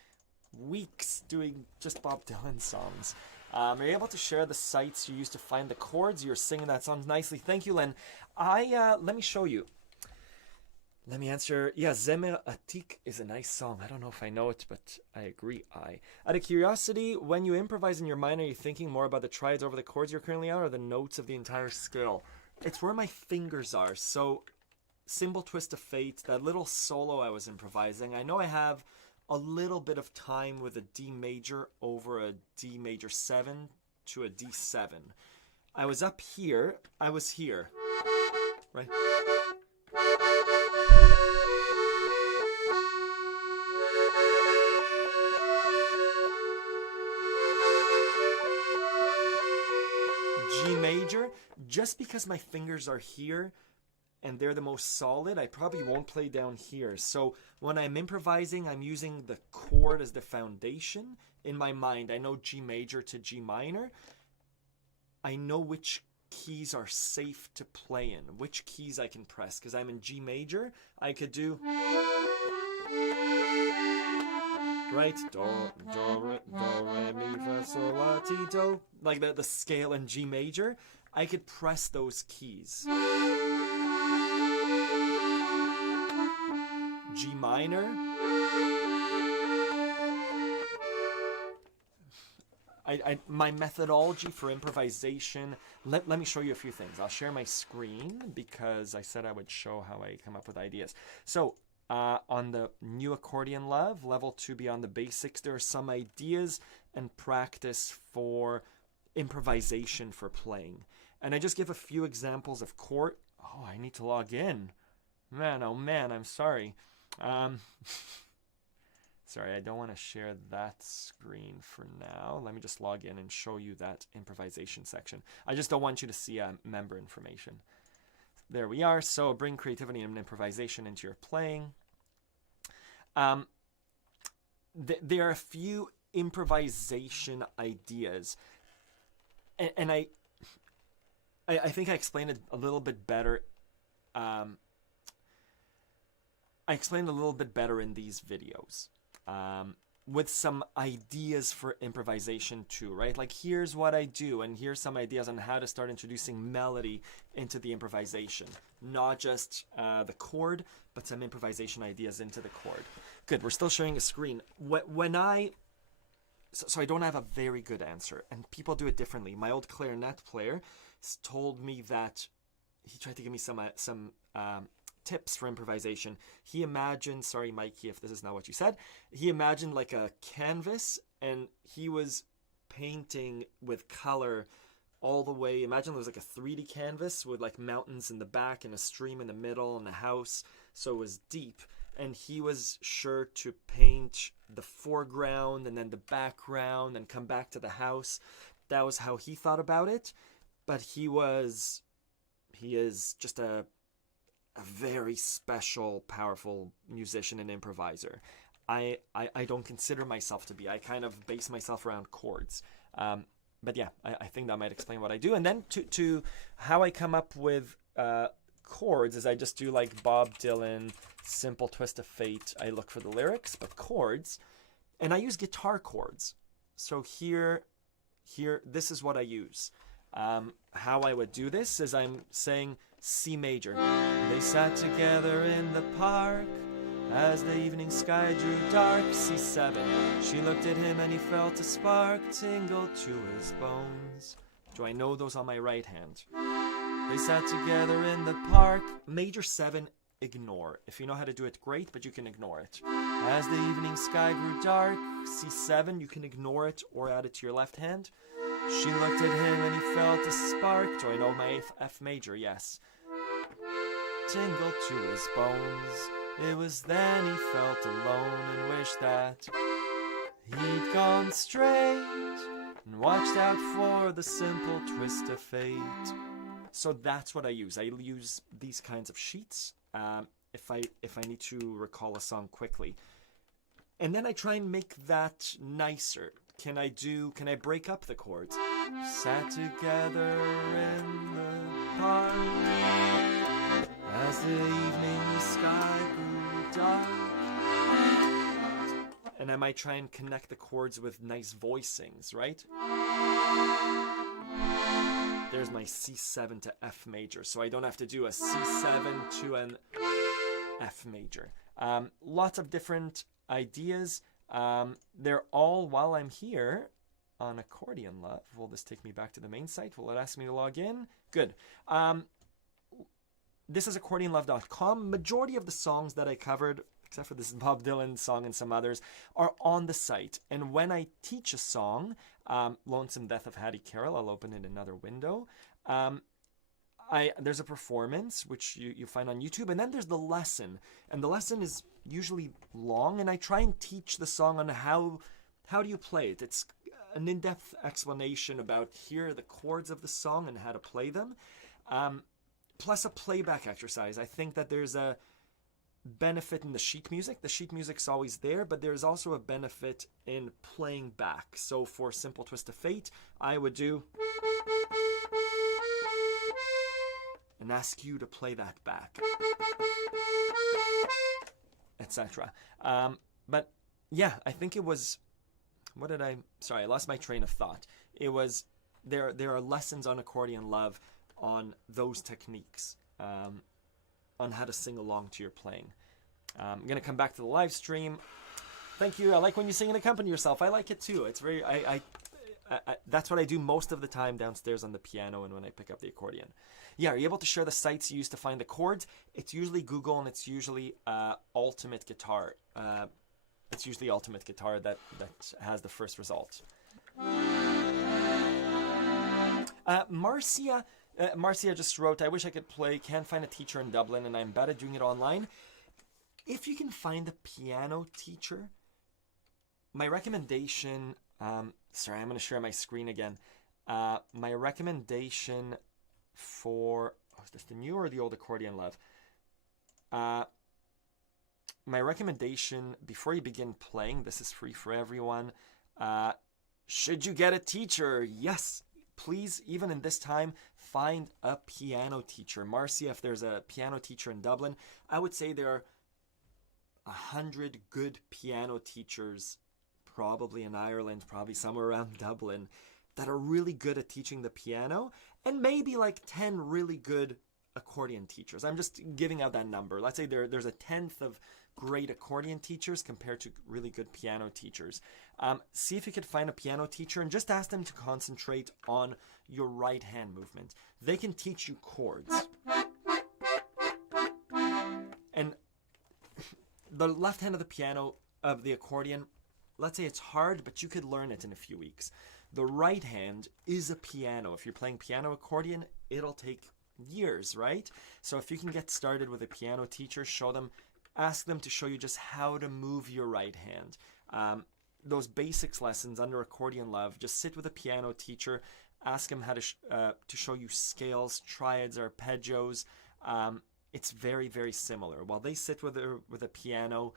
weeks doing just Bob Dylan songs. Are you able to share the sites you used to find the chords? You're singing that song nicely. Thank you, Len. Let me show you. Let me answer. Yeah, Zemer Atik is a nice song. I don't know if I know it, but I agree. Out of curiosity, when you improvise in your mind, are you thinking more about the triads over the chords you're currently on, or the notes of the entire scale? It's where my fingers are. So, Symbol Twist of Fate, that little solo I was improvising, I know I have a little bit of time with a D major over a D major 7 to a D7. I was up here. I was here. Right? G major, just because my fingers are here and they're the most solid, I probably won't play down here. So when I'm improvising, I'm using the chord as the foundation. In my mind, I know G major to G minor. I know which keys are safe to play in, which keys I can press. Because I'm in G major, I could do... right? Do, re, mi, fa, sol, la, ti, do. Like the scale in G major. I could press those keys. G minor. My methodology for improvisation, let me show you a few things. I'll share my screen because I said I would show how I come up with ideas. So on the new Accordion Love, level 2 Beyond the Basics, there are some ideas and practice for improvisation for playing. And I just give a few examples of chord. Oh, I need to log in. Man, oh man, I'm sorry. Sorry, I don't want to share that screen for now. Let me just log in and show you that improvisation section. I just don't want you to see member information. There we are. So bring creativity and improvisation into your playing. There are a few improvisation ideas. And I think I explained it a little bit better. I explained a little bit better in these videos. With some ideas for improvisation too, right? Like here's what I do, and here's some ideas on how to start introducing melody into the improvisation. Not just the chord, but some improvisation ideas into the chord. Good, we're still sharing a screen. So I don't have a very good answer, and people do it differently. My old clarinet player told me that he tried to give me some tips for improvisation. He imagined, sorry Mikey if this is not what you said, he imagined like a canvas and he was painting with color all the way. Imagine there was like a 3D canvas with like mountains in the back and a stream in the middle and a house, so it was deep, and he was sure to paint the foreground and then the background and come back to the house. That was how he thought about it, but he is just a very special, powerful musician and improviser. I don't consider myself to be. I kind of base myself around chords. But yeah, I think that might explain what I do. And then to how I come up with chords is I just do like Bob Dylan, Simple Twist of Fate. I look for the lyrics, but chords. And I use guitar chords. So here, this is what I use. How I would do this is I'm saying C major. They sat together in the park as the evening sky drew dark. C7. She looked at him and he felt a spark tingle to his bones. Do I know those on my right hand? They sat together in the park. Major 7, ignore. If you know how to do it, great, but you can ignore it. As the evening sky grew dark. C7, you can ignore it or add it to your left hand. She looked at him and he felt a spark. Do I know my F major? Yes. Tingle to his bones. It was then he felt alone and wished that he'd gone straight and watched out for the simple twist of fate. So that's what I use. I use these kinds of sheets if I need to recall a song quickly. And then I try and make that nicer. Can I break up the chords? Sat together in the park as the evening sky grew dark. And I might try and connect the chords with nice voicings, right? There's my C7 to F major, so I don't have to do a C7 to an F major. Lots of different ideas. They're all, while I'm here on Accordion Love. Will this take me back to the main site? Will it ask me to log in? Good. This is accordionlove.com. Majority of the songs that I covered, except for this Bob Dylan song and some others, are on the site. And when I teach a song, Lonesome Death of Hattie Carroll, I'll open it in another window. There's a performance, which you find on YouTube, and then there's the lesson. And the lesson is usually long, and I try and teach the song on how do you play it. It's an in-depth explanation about here are the chords of the song and how to play them. Plus a playback exercise. I think that there's a benefit in the sheet music. The sheet music's always there, but there's also a benefit in playing back. So for Simple Twist of Fate, I would do and ask you to play that back, etc. But yeah, I think it was, sorry, I lost my train of thought. It was, there are lessons on Accordion Love on those techniques, on how to sing along to your playing. I'm going to come back to the live stream. Thank you. I like when you sing and accompany yourself. I like it too. It's very, that's what I do most of the time downstairs on the piano and when I pick up the accordion. Yeah, are you able to share the sites you use to find the chords? It's usually Google, and it's usually Ultimate Guitar. It's usually Ultimate Guitar that has the first result. Marcia just wrote, I wish I could play, can't find a teacher in Dublin, and I'm bad at doing it online. If you can find a piano teacher, my recommendation, sorry, I'm going to share my screen again. My recommendation for, is this the new or the old Accordion Love? My recommendation before you begin playing, this is free for everyone. Should you get a teacher? Yes, please, even in this time, find a piano teacher. Marcia, if there's a piano teacher in Dublin, I would say there are 100 good piano teachers, probably in Ireland, probably somewhere around Dublin, that are really good at teaching the piano, and maybe like 10 really good accordion teachers. I'm just giving out that number. Let's say there's a 10th of great accordion teachers compared to really good piano teachers. See if you could find a piano teacher and just ask them to concentrate on your right hand movement. They can teach you chords. And the left hand of the piano, of the accordion, let's say it's hard, but you could learn it in a few weeks. The right hand is a piano. If you're playing piano accordion, it'll take years, right? So if you can get started with a piano teacher, ask them to show you just how to move your right hand. Those basics lessons under Accordion Love, just sit with a piano teacher, ask them how to show you scales, triads, arpeggios. It's very, very similar. While they sit with a piano,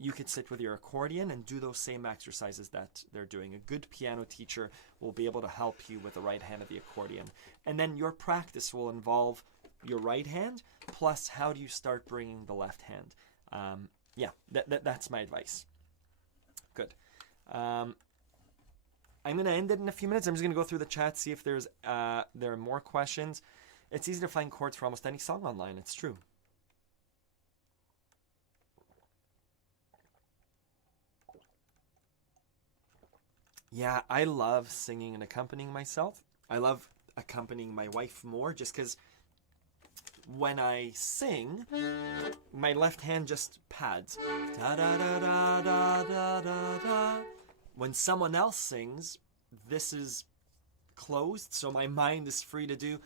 you could sit with your accordion and do those same exercises that they're doing. A good piano teacher will be able to help you with the right hand of the accordion. And then your practice will involve your right hand, plus how do you start bringing the left hand. Yeah, that's my advice. Good. I'm going to end it in a few minutes. I'm just going to go through the chat, see if there are more questions. It's easy to find chords for almost any song online. It's true. Yeah, I love singing and accompanying myself. I love accompanying my wife more just because when I sing, my left hand just pads. Da, da, da, da, da, da, da, da. When someone else sings, this is closed, so my mind is free to do.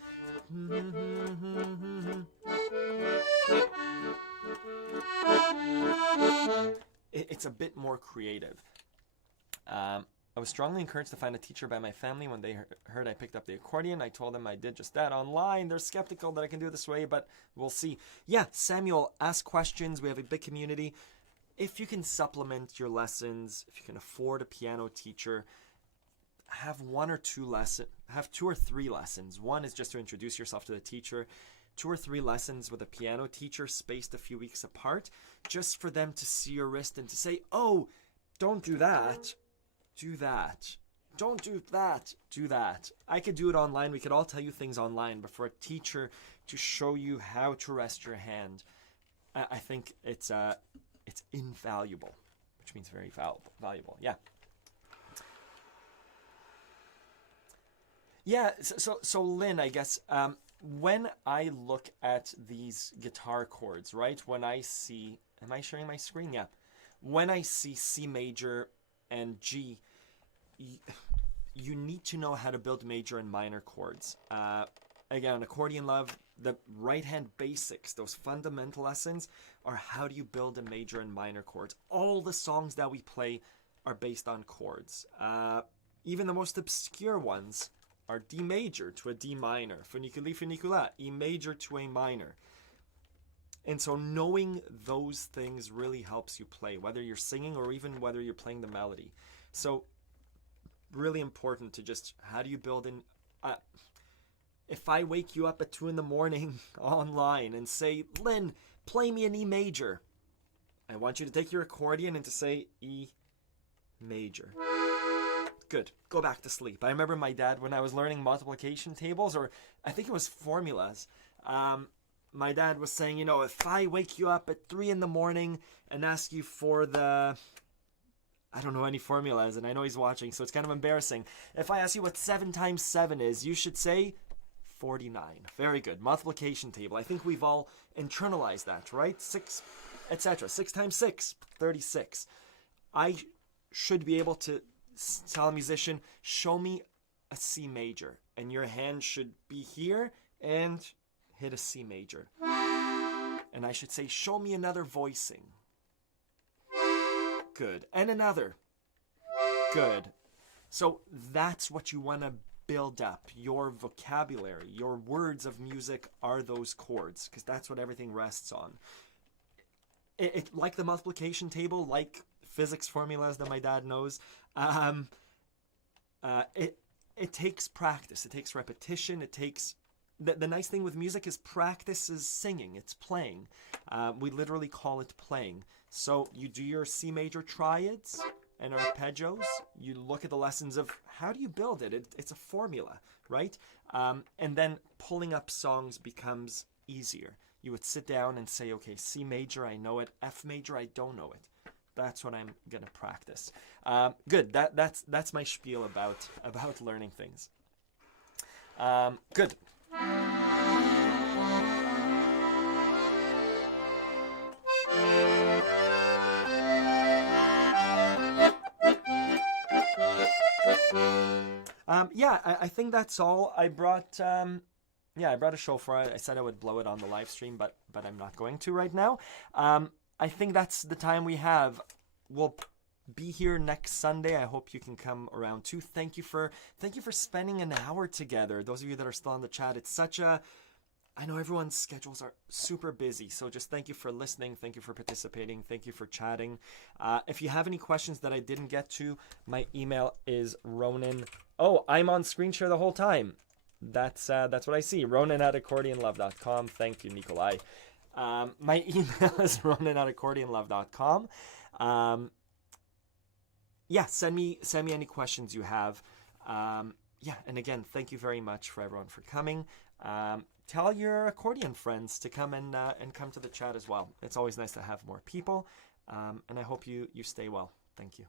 It's a bit more creative. I was strongly encouraged to find a teacher by my family. When they heard I picked up the accordion, I told them I did just that online. They're skeptical that I can do it this way, but we'll see. Yeah, Samuel, ask questions. We have a big community. If you can supplement your lessons, if you can afford a piano teacher, have 1 or 2 lessons, have 2 or 3 lessons. One is just to introduce yourself to the teacher. 2 or 3 lessons with a piano teacher spaced a few weeks apart, just for them to see your wrist and to say, oh, don't do that, do that. Don't do that, do that. I could do it online. We could all tell you things online, but for a teacher to show you how to rest your hand, I think it's invaluable, which means very valuable. Yeah. Yeah, so Lynn, I guess, when I look at these guitar chords, right, when I see, am I sharing my screen? Yeah. When I see C major and G, you need to know how to build major and minor chords. Again, Accordion Love, the right hand basics, those fundamental lessons are how do you build a major and minor chords. All the songs that we play are based on chords. Even the most obscure ones are D major to a D minor, Funiculì, Funiculà, E major to A minor. And so knowing those things really helps you play, whether you're singing or even whether you're playing the melody. So really important to just, how do you build in, if I wake you up at 2 a.m. online and say, Lynn, play me an E major, I want you to take your accordion and to say E major. Good. Go back to sleep. I remember my dad, when I was learning multiplication tables, or I think it was formulas, my dad was saying, you know, if I wake you up at 3 a.m. and ask you for the, I don't know any formulas, and I know he's watching, so it's kind of embarrassing. If I ask you what 7 times 7 is, you should say 49. Very good. Multiplication table. I think we've all internalized that, right? 6, etc. 6 times 6, 36. I should be able to tell a musician, show me a C major, and your hand should be here and hit a C major. And I should say, show me another voicing. Good. And another. Good. So that's what you want to build up. Your vocabulary, your words of music are those chords, because that's what everything rests on. It like the multiplication table, like physics formulas that my dad knows, it takes practice, it takes repetition, it takes, the nice thing with music is practice is singing, it's playing. We literally call it playing. So you do your C major triads and arpeggios, you look at the lessons of how do you build it, it's a formula, right? And then pulling up songs becomes easier. You would sit down and say, okay, C major, I know it, F major, I don't know it. That's what I'm gonna practice. Good. That's my spiel about learning things. Good. Yeah, I think that's all. I brought I brought a shofar. I said I would blow it on the live stream, but I'm not going to right now. I think that's the time we have. We'll be here next Sunday. I hope you can come around too. Thank you for spending an hour together. Those of you that are still in the chat, it's such a, I know everyone's schedules are super busy, so just thank you for listening. Thank you for participating. Thank you for chatting. If you have any questions that I didn't get to, my email is Ronan. Oh, I'm on screen share the whole time. That's what I see. Ronan@accordionlove.com. Thank you, Nikolai. My email is ronan@accordionlove.com. Yeah, send me any questions you have. Yeah, and again, thank you very much for everyone for coming. Tell your accordion friends to come and come to the chat as well. It's always nice to have more people. And I hope you stay well. Thank you.